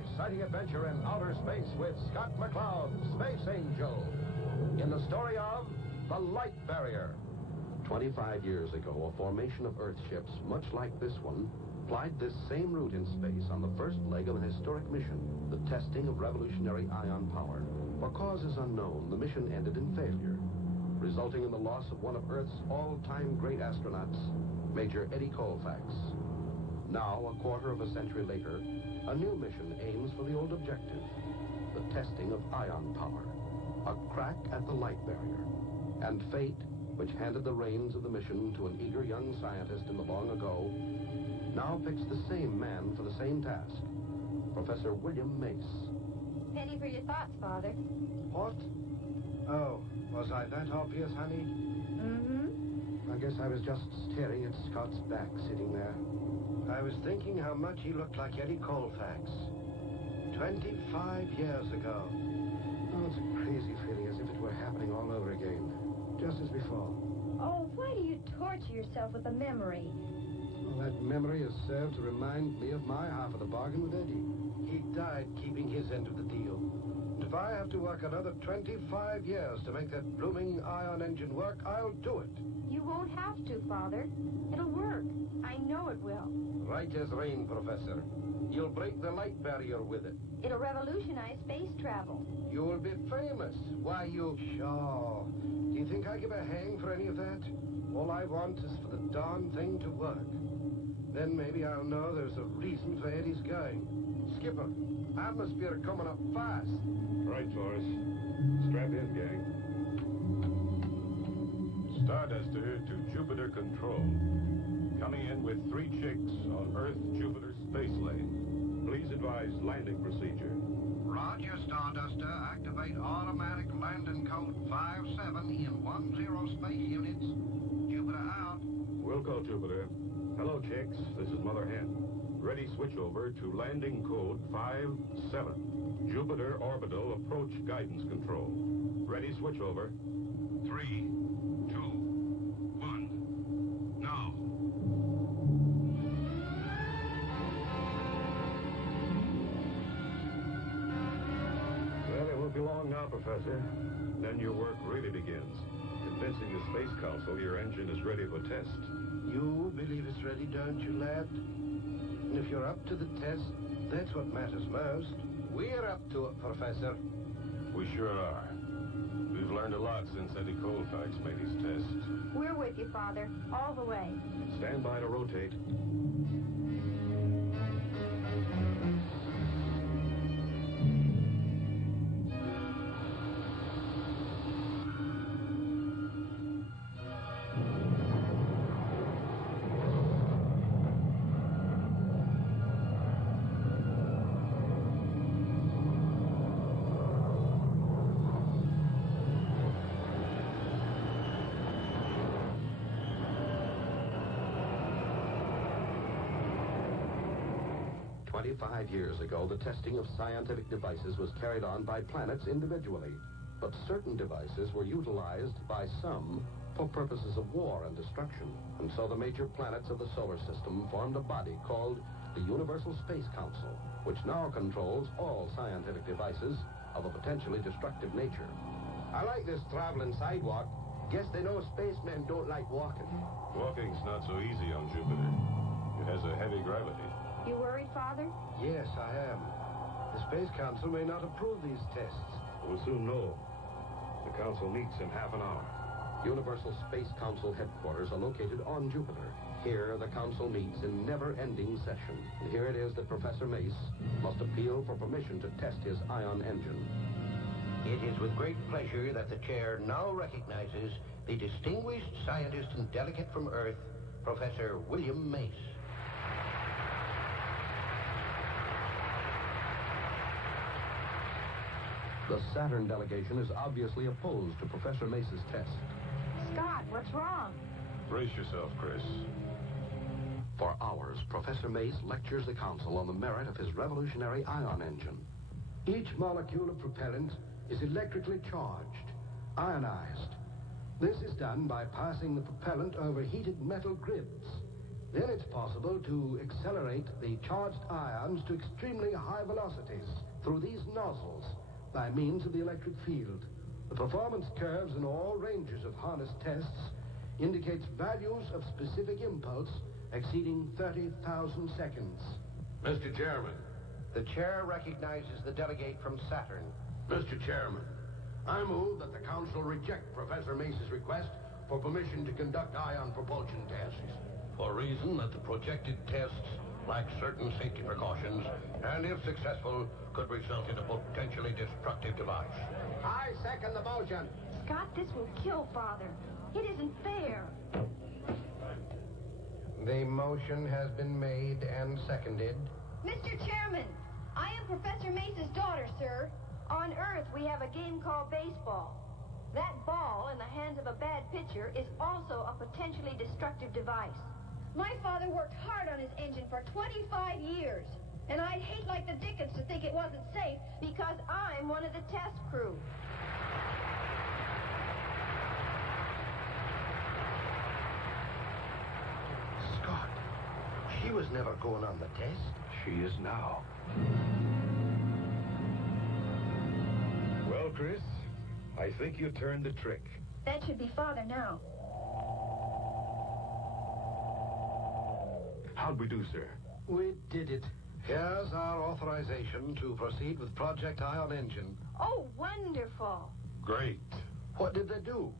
exciting adventure in outer space with Scott McCloud, Space Angel, in the story of The Light Barrier. 25 years ago, a formation of Earth ships, much like this one, plied this same route in space on the first leg of an historic mission, the testing of revolutionary ion power. For causes unknown, the mission ended in failure, resulting in the loss of one of Earth's all-time great astronauts, Major Eddie Colfax. Now, a quarter of a century later, a new mission aims for the old objective, the testing of ion power, a crack at the light barrier. And fate, which handed the reins of the mission to an eager young scientist in the long ago, now picks the same man for the same task, Professor William Mace. Penny for your thoughts, Father. What? Oh, was I that obvious, honey? Mm-hmm. I guess I was just staring at Scott's back sitting there. I was thinking how much he looked like Eddie Colfax. 25 years ago. Oh, it's a crazy feeling, as if it were happening all over again. Just as before. Oh, why do you torture yourself with the memory? Well, that memory has served to remind me of my half of the bargain with Eddie. He died keeping his end of the deal. And if I have to work another 25 years to make that blooming ion engine work, I'll do it. You won't have to, Father. It'll work. I know it will. Right as rain, Professor. You'll break the light barrier with it. It'll revolutionize space travel. You will be famous. Why, you... Sure. Do you think I give a hang for any of that? All I want is for the darn thing to work. Then maybe I'll know there's a reason for Eddie's going. Skipper, atmosphere coming up fast. Right, Forrest. Strap in, gang. Starduster to Jupiter Control. Coming in with 3 chicks on Earth-Jupiter space lane. Please advise landing procedure. Roger, Starduster. Activate automatic landing code 57 in 10 space units. Jupiter out. Wilco, Jupiter. Hello, chicks. This is Mother Hen. Ready switchover to landing code 57. Jupiter orbital approach guidance control. Ready switchover. 3, 2, 1. Now. Well, it won't be long now, Professor. Then your work really begins. Convincing the Space Council your engine is ready for test. You believe it's ready, don't you, lad? And if you're up to the test, that's what matters most. We're up to it, Professor. We sure are. We've learned a lot since Eddie Colfax made his test. We're with you, Father, all the way. Stand by to rotate. Years ago, the testing of scientific devices was carried on by planets individually, but certain devices were utilized by some for purposes of war and destruction. And so the major planets of the solar system formed a body called the Universal Space Council, which now controls all scientific devices of a potentially destructive nature. I like this traveling sidewalk. Guess they know spacemen don't like walking. Walking's not so easy on Jupiter. It has a heavy gravity. You worried, Father? Yes, I am. The Space Council may not approve these tests. We'll soon know. The council meets in half an hour. Universal Space Council headquarters are located on Jupiter. Here, the council meets in never-ending session. And here it is that Professor Mace must appeal for permission to test his ion engine. It is with great pleasure that the chair now recognizes the distinguished scientist and delegate from Earth, Professor William Mace. The Saturn delegation is obviously opposed to Professor Mace's test. Scott, what's wrong? Brace yourself, Chris. For hours, Professor Mace lectures the council on the merit of his revolutionary ion engine. Each molecule of propellant is electrically charged, ionized. This is done by passing the propellant over heated metal grids. Then it's possible to accelerate the charged ions to extremely high velocities through these nozzles by means of the electric field. The performance curves in all ranges of harness tests indicates values of specific impulse exceeding 30,000 seconds. Mr. Chairman. The chair recognizes the delegate from Saturn. Mr. Chairman, I move that the council reject Professor Mace's request for permission to conduct ion propulsion tests. For reason that the projected tests lack certain safety precautions, and if successful, could result in a potentially destructive device. I second the motion. Scott, this will kill Father. It isn't fair. The motion has been made and seconded. Mr. Chairman, I am Professor Mace's daughter, sir. On Earth, we have a game called baseball. That ball in the hands of a bad pitcher is also a potentially destructive device. My father worked hard on his engine for 25 years, and I'd hate like the dickens to think it wasn't safe because I'm one of the test crew. Scott, she was never going on the test. She is now. Well, Chris, I think you turned the trick. That should be Father now. How'd we do, sir? We did it. Here's our authorization to proceed with Project Ion Engine. Oh, wonderful. Great. What did they do?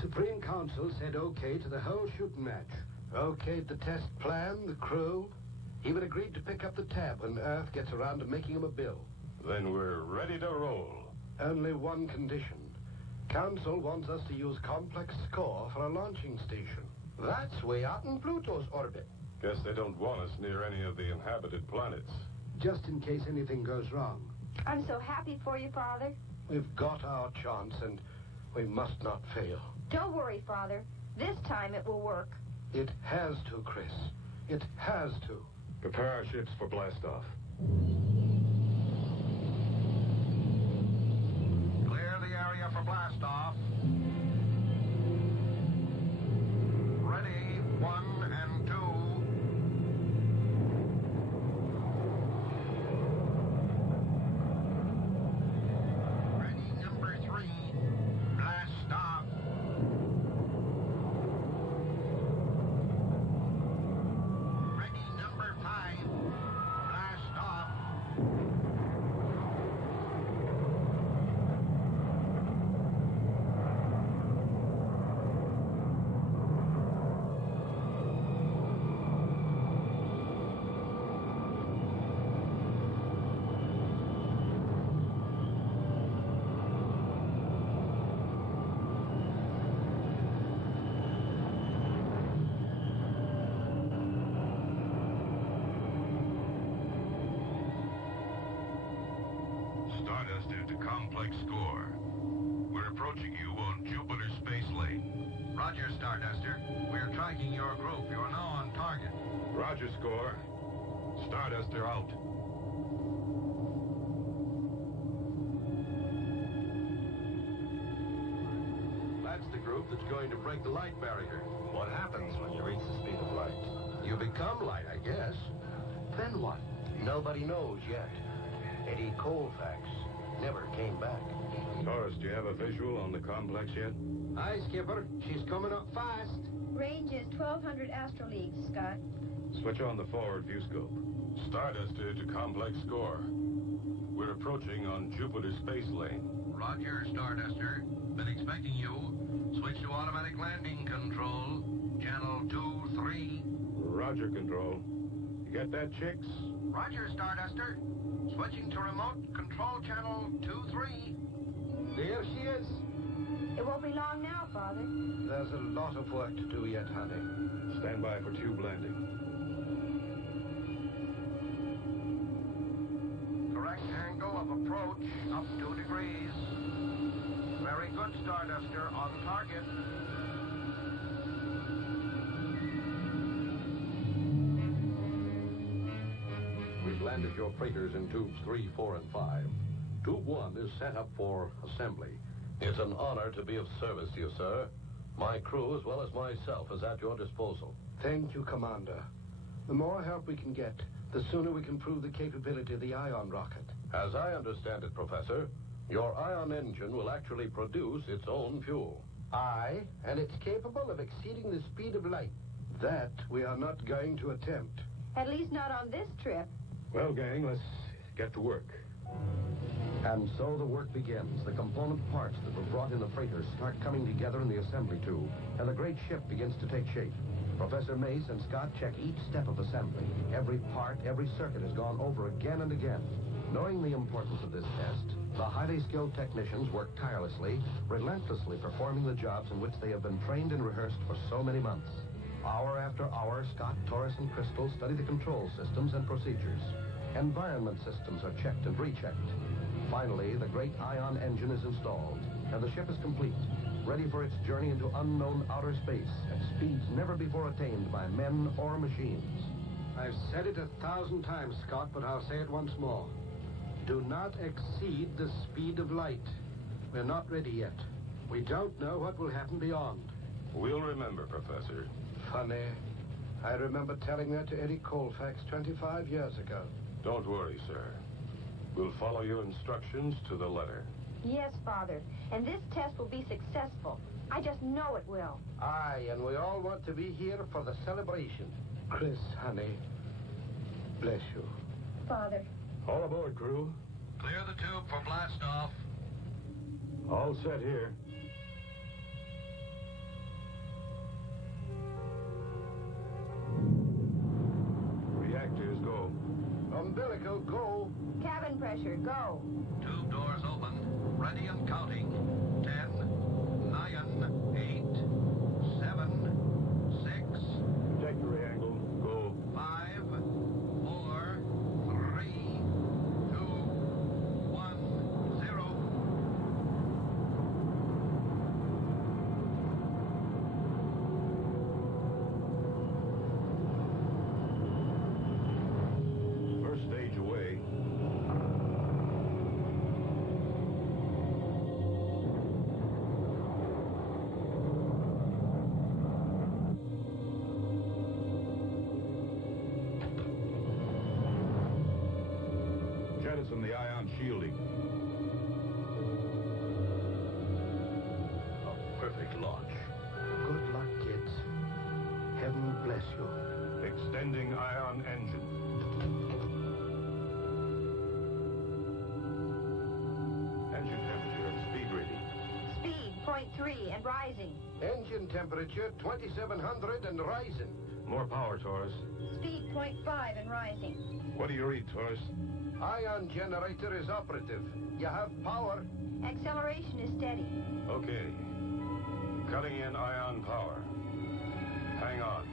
Supreme Council said okay to the whole shooting match. Okayed the test plan, the crew. Even agreed to pick up the tab when Earth gets around to making him a bill. Then we're ready to roll. Only one condition. Council wants us to use complex score for a launching station. That's way out in Pluto's orbit. Guess they don't want us near any of the inhabited planets. Just in case anything goes wrong. I'm so happy for you, Father. We've got our chance, and we must not fail. Don't worry, Father. This time it will work. It has to, Chris. It has to. Prepare our ships for blastoff. Clear the area for blastoff. Ready, 1 and 2. Ready, number 3. Blast off. Ready, number 5. Blast off. Starduster to complex score. We're approaching you on Jupiter Space Lane. Roger, Starduster. We're tracking your group. You're now on target. Roger, score. Starduster out. That's the group that's going to break the light barrier. What happens when you reach the speed of light? You become light, I guess. Then what? Nobody knows yet. Eddie Colfax never came back. Taurus, do you have a visual on the complex yet? Aye, Skipper. She's coming up fast. Range is 1,200 astroleagues, Scott. Switch on the forward view scope. Starduster to complex score. We're approaching on Jupiter Space Lane. Roger, Starduster. Been expecting you. Switch to automatic landing control. Channel 2-3. Roger, control. You get that, chicks? Roger, Starduster. Switching to remote control channel 2-3. There she is. It won't be long now, Father. There's a lot of work to do yet, honey. Stand by for tube landing. Correct angle of approach up 2 degrees. Very good, Starduster. On target. We've landed your freighters in tubes 3, 4, and 5. Tube 1 is set up for assembly. It's an honor to be of service to you, sir. My crew, as well as myself, is at your disposal. Thank you, Commander. The more help we can get, the sooner we can prove the capability of the ion rocket. As I understand it, Professor, your ion engine will actually produce its own fuel. Aye, and it's capable of exceeding the speed of light. That we are not going to attempt. At least not on this trip. Well, gang, let's get to work. And so the work begins. The component parts that were brought in the freighters start coming together in the assembly tube, and the great ship begins to take shape. Professor Mace and Scott check each step of assembly. Every part, every circuit is gone over again and again. Knowing the importance of this test, the highly skilled technicians work tirelessly, relentlessly performing the jobs in which they have been trained and rehearsed for so many months. Hour after hour, Scott, Torres, and Crystal study the control systems and procedures. Environment systems are checked and rechecked. Finally, the great ion engine is installed, and the ship is complete, ready for its journey into unknown outer space at speeds never before attained by men or machines. I've said it 1,000 times, Scott, but I'll say it once more. Do not exceed the speed of light. We're not ready yet. We don't know what will happen beyond. We'll remember, Professor. Funny. I remember telling that to Eddie Colfax 25 years ago. Don't worry, sir. We'll follow your instructions to the letter. Yes, Father. And this test will be successful. I just know it will. Aye, and we all want to be here for the celebration. Chris, honey, bless you. Father. All aboard, crew. Clear the tube for blast off. All set here. Reactors go. Umbilical, go. Cabin pressure, go. Tube doors open. Ready and counting. 10, 9, 8, 7, 6, Trajectory angle, go. 5, 4, 3, 2, 1, 0. First stage away. Jettison the ion shielding. A perfect launch. Good luck, kids. Heaven bless you. Extending ion engine. Engine temperature and speed rating. Speed, 0.3 and rising. Engine temperature 2700 and rising. More power, Torres. Speed, 0.5 and rising. What do you read, Torres? Ion generator is operative. You have power. Acceleration is steady. Okay. Cutting in ion power. Hang on.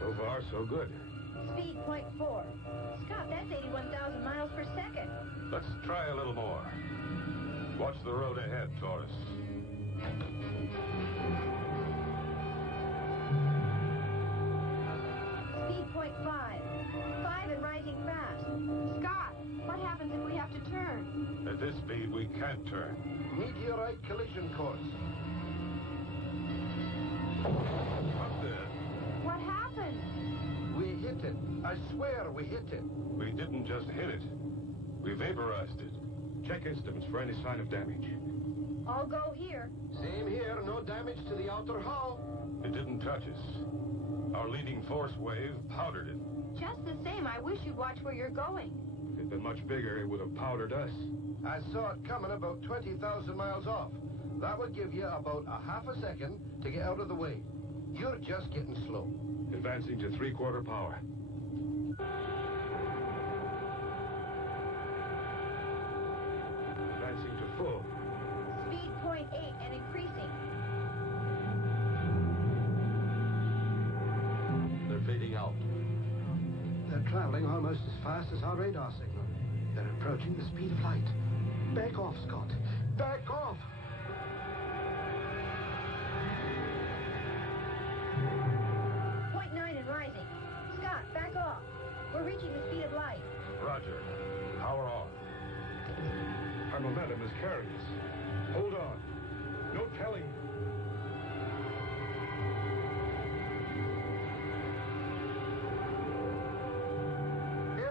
So far, so good. Speed, 0.4. Scott, that's 81,000 miles per second. Let's try a little more. Watch the road ahead, Torres. Speed, 0.5. 5 and rising fast. Scott, what happens if we have to turn? At this speed, we can't turn. Meteorite collision course. Up there. What happened? We hit it. I swear we hit it. We didn't just hit it. We vaporized it. Check instruments for any sign of damage. All go here. Same here. No damage to the outer hull. It didn't touch us. Our leading force wave powdered it. Just the same, I wish you'd watch where you're going. If it'd been much bigger, it would have powdered us. I saw it coming about 20,000 miles off. That would give you about a half a second to get out of the way. You're just getting slow. Advancing to 3/4 power. Advancing to full. Speed, 0.8 and increasing. They're fading out. They're traveling almost as fast as our radar signal. They're approaching the speed of light. Back off, Scott. Back off! carry us. Hold on. No telling.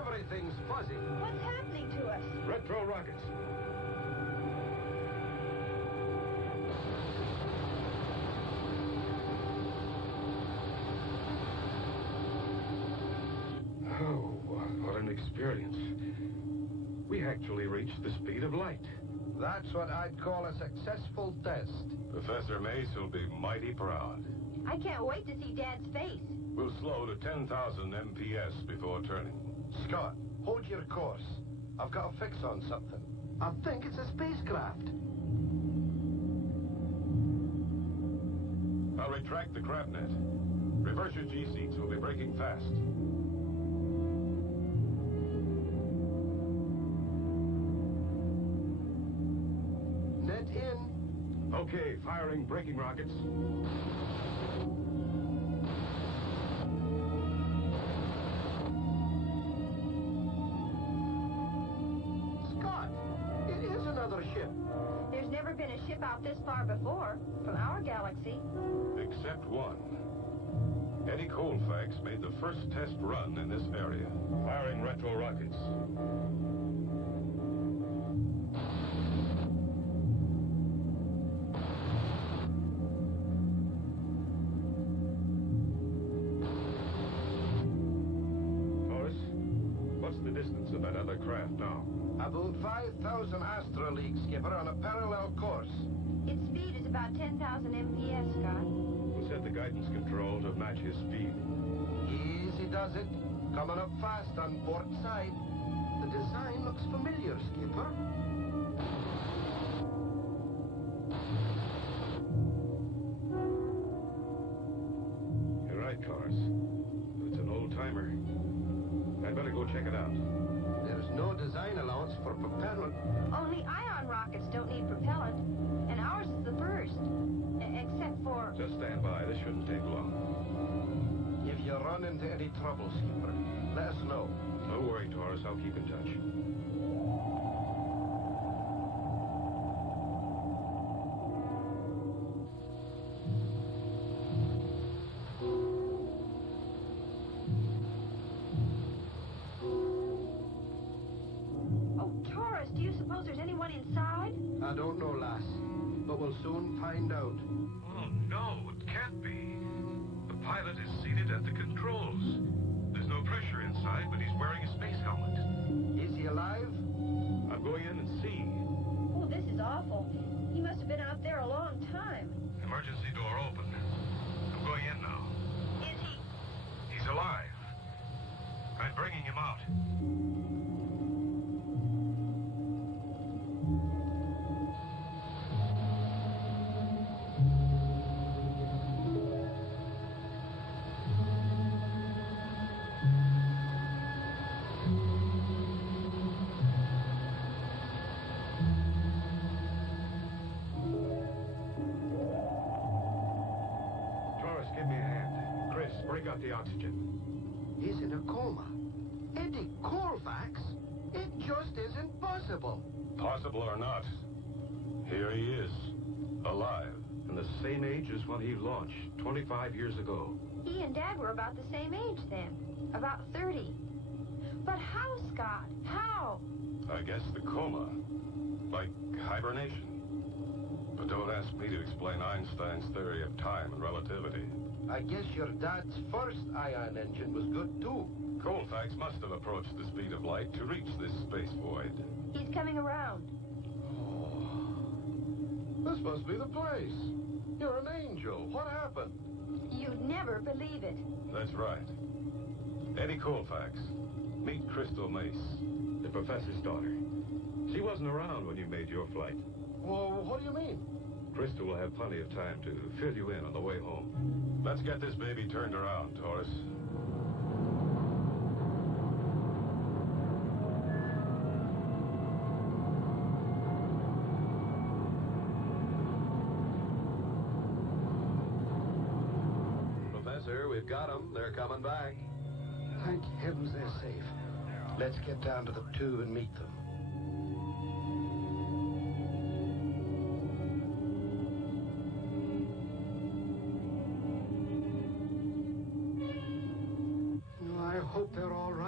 Everything's fuzzy. What's happening to us? Retro rockets. Oh, what an experience. We actually reached the speed of light. That's what I'd call a successful test. Professor Mace will be mighty proud. I can't wait to see Dad's face. We'll slow to 10,000 MPS before turning. Scott, hold your course. I've got a fix on something. I think it's a spacecraft. I'll retract the crab net. Reverse your G-seats. We'll be braking fast. Net in. Okay, firing braking rockets. Scott, it is another ship. There's never been a ship out this far before, from our galaxy. Except one. Eddie Colfax made the first test run in this area. Firing retro rockets. Horace, what's the distance of that other craft now? About 5,000 Astraleague, Skipper, on a parallel course. Its speed is about 10,000 MPS, Scott. We'll set the guidance control to match his speed. Easy does it. Coming up fast on port side. The design looks familiar, Skipper. You're right, Cars. It's an old-timer. I'd better go check it out. There's no design allowance for propellant. Only ion rockets don't need propellant, and ours is the first. Except for... Just stand by. This shouldn't take long. If you run into any trouble, Skipper, let us know. No worry, Taurus. I'll keep in touch. Oh, Taurus, do you suppose there's anyone inside? I don't know, lass, but we'll soon find out. Oh, no, it can't be. The pilot is seated at the controls. There's no pressure inside, but he's wearing a space helmet. Is he alive? I'm going in and see. Oh, this is awful. He must have been out there a long time. Emergency door open. I'm going in now. Is he... He's alive. I'm bringing him out. Taurus, give me a hand. Chris, break out the oxygen. He's in a coma. Eddie Colfax? It just isn't possible. Possible or not, here he is, alive. And the same age as when he launched 25 years ago. He and Dad were about the same age then. About 30. But how, Scott? How? I guess the coma. Like hibernation. But don't ask me to explain Einstein's theory of time and relativity. I guess your dad's first ion engine was good, too. Colfax must have approached the speed of light to reach this space void. He's coming around. This must be the place. You're an angel. What happened? You'd never believe it. That's right. Eddie Colfax. Meet Crystal Mace, the professor's daughter. She wasn't around when you made your flight. Well, what do you mean? Crystal will have plenty of time to fill you in on the way home. Let's get this baby turned around, Taurus. Professor, we've got them. They're coming back. Thank heavens they're safe. Let's get down to the tube and meet them.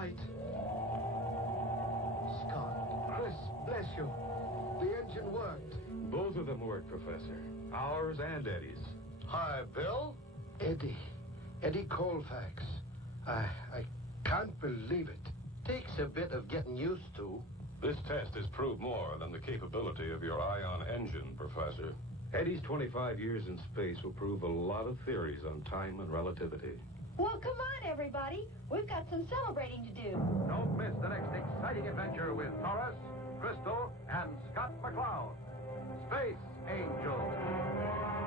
right? Scott, Chris, bless you. The engine worked. Both of them work, Professor. Ours and Eddie's. Hi, Bill. Eddie Colfax. I can't believe it. Takes a bit of getting used to. This test has proved more than the capability of your ion engine, Professor. Eddie's 25 years in space will prove a lot of theories on time and relativity. Well, come on, everybody. We've got some celebrating to do. Don't miss the next exciting adventure with Taurus, Crystal, and Scott McCloud. Space Angel.